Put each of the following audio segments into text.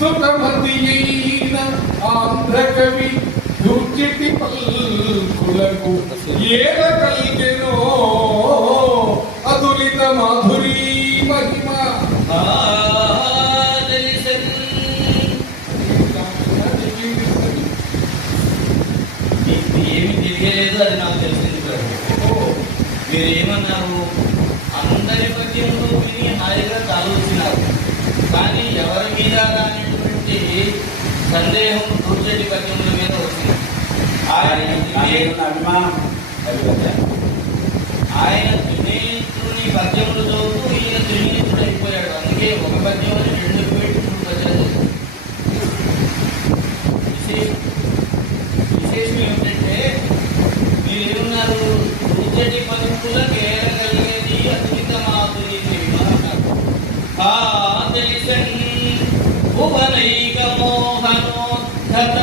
సుఖమతియైన ఆంధ్ర కవి దుర్చిటి పల్కులకు ఏల కలిగెనో అతులిత మాధురీ మహిమ మీకు ఏమి తెలియలేదు అది నాకు తెలిసింది ప్రభు మీరు ఏమన్నారు కానీ ఎవరి మీద రానిటువంటి సందేహం కూర్చొని పద్యముల మీద వచ్చింది ఆయన అభిమానం? ఆయన త్రినేత్రుని పద్యములు చదువుతూ ఈయన త్రినేత్రుడు అయిపోయాడు అందుకే ఒక పద్యం రెండు పెట్టి మూడు పద్యాలు. విశేషం విశేషం ఏమిటంటే మీరు ఏమన్నారు కూర్చటి భువనైక మోహనోద్ధత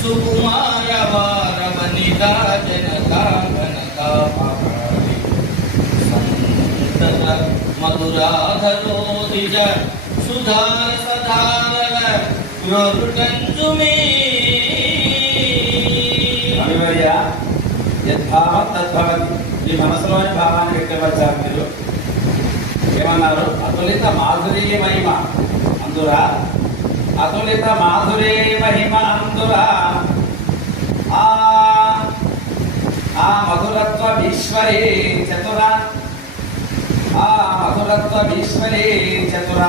సుకుమార వార వనితా జనకా గణకా మహారి సంతత మధురాధరోదిజ సుధార సధారల గ్రోరుటంచుమీ యద్భావం తద్భవతి మీ మనసులోని భావాన్ని వ్యక్తపరిచారు మీరు. ఏమన్నారు? అతులిత మాధురీ మహిమ అందురా అతులిత మాధురీ మహిమ అందురా ఆ ఆ మధురత్వ ఈశ్వరి చతుర ఆ మధురత్వ ఈశ్వరి చతుర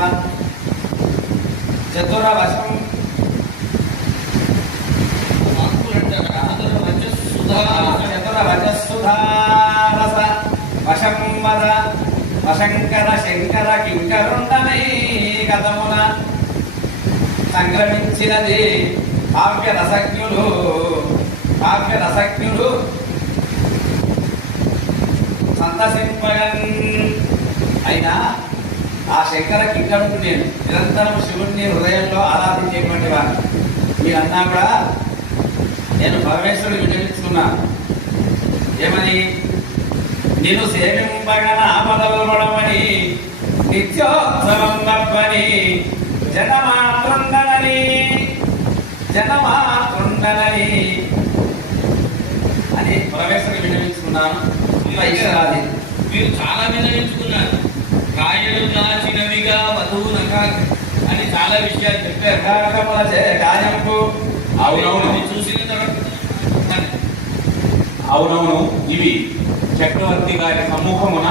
చతుర వశం చతుర వజస్సుధారస వశం వద అశంకర శంకర కింకరుండనై గతమున సంక్రమించినది కావ్య రసజ్ఞులు కావ్య రసజ్ఞులు. సంతసింపగన్ అయినా ఆ శంకర కింకరుడు నేను. నిరంతరం శివుణ్ణి హృదయంలో ఆరాధించేటువంటి వాడు. మీరన్నా కూడా నేను పరమేశ్వరుడు వినిపించుకున్నాను ఏమని? నేను సేవింపగన ఆపదలమని నిత్యోత్సవం తప్పని జనమాతృండనని జనమాతృండనని అని పరమేశ్వరుడు వినిపించుకున్నాను వైశ్వరాది మీరు చాలా వినవించుకున్నారు కాయలు నాచినవిగా వధువు నకా అని చాలా విషయాలు చెప్పారు. అవునవును. చూసిన తర్వాత అవునవును. ఇవి చక్రవర్తి గారి సమూహమున